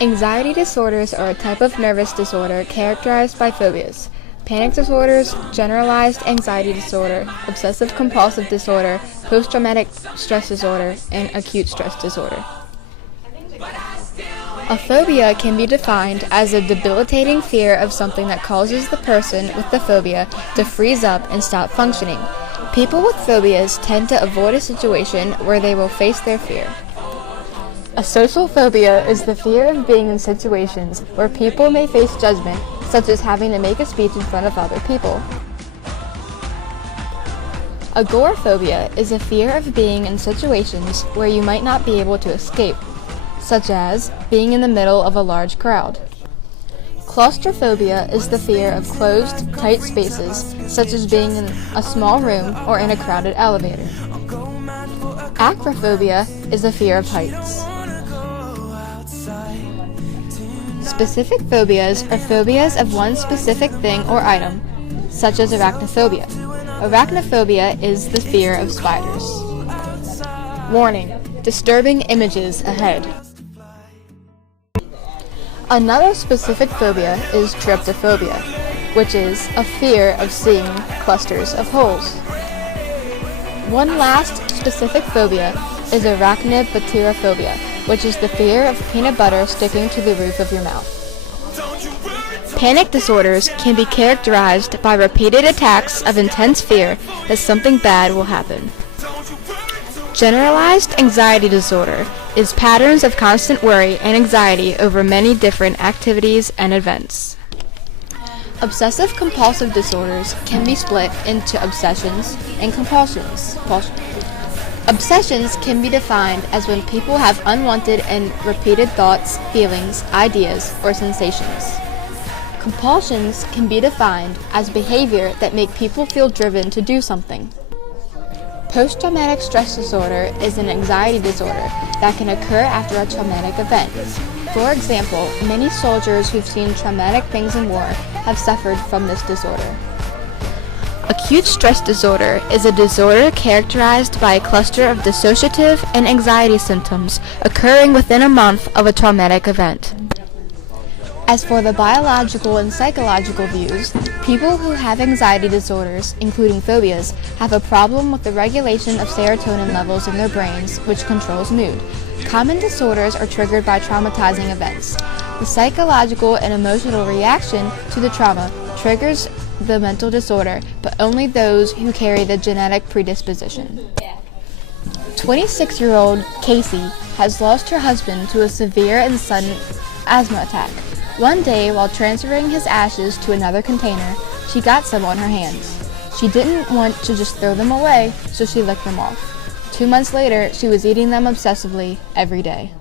Anxiety disorders are a type of nervous disorder characterized by phobias. Panic disorders, generalized anxiety disorder, obsessive-compulsive disorder, post-traumatic stress disorder, and acute stress disorder. A phobia can be defined as a debilitating fear of something that causes the person with the phobia to freeze up and stop functioning. People with phobias tend to avoid a situation where they will face their fear. A social phobia is the fear of being in situations where people may face judgment, such as having to make a speech in front of other people. Agoraphobia is a fear of being in situations where you might not be able to escape, such as being in the middle of a large crowd. Claustrophobia is the fear of closed, tight spaces, such as being in a small room or in a crowded elevator. Acrophobia is the fear of heights. Specific phobias are phobias of one specific thing or item, such as arachnophobia. Arachnophobia is the fear of spiders. Warning: disturbing images ahead. Another specific phobia is tryptophobia, which is a fear of seeing clusters of holes. One last specific phobia is arachnobutyrophobia, which is the fear of peanut butter sticking to the roof of your mouth. Panic disorders can be characterized by repeated attacks of intense fear that something bad will happen. Generalized anxiety disorder is patterns of constant worry and anxiety over many different activities and events. Obsessive-compulsive disorders can be split into obsessions and compulsions. Obsessions can be defined as when people have unwanted and repeated thoughts, feelings, ideas, or sensations. Compulsions can be defined as behavior that make people feel driven to do something. Post-traumatic stress disorder is an anxiety disorder that can occur after a traumatic event. For example, many soldiers who've seen traumatic things in war have suffered from this disorder. Acute stress disorder is a disorder characterized by a cluster of dissociative and anxiety symptoms occurring within a month of a traumatic event. As for the biological and psychological views, people who have anxiety disorders, including phobias, have a problem with the regulation of serotonin levels in their brains, which controls mood. Common disorders are triggered by traumatizing events. The psychological and emotional reaction to the trauma triggers the mental disorder, but only those who carry the genetic predisposition. 26-year-old Kelsey has lost her husband to a severe and sudden asthma attack. One day, while transferring his ashes to another container, she got some on her hands. She didn't want to just throw them away, so she licked them off. 2 months later, she was eating them obsessively every day.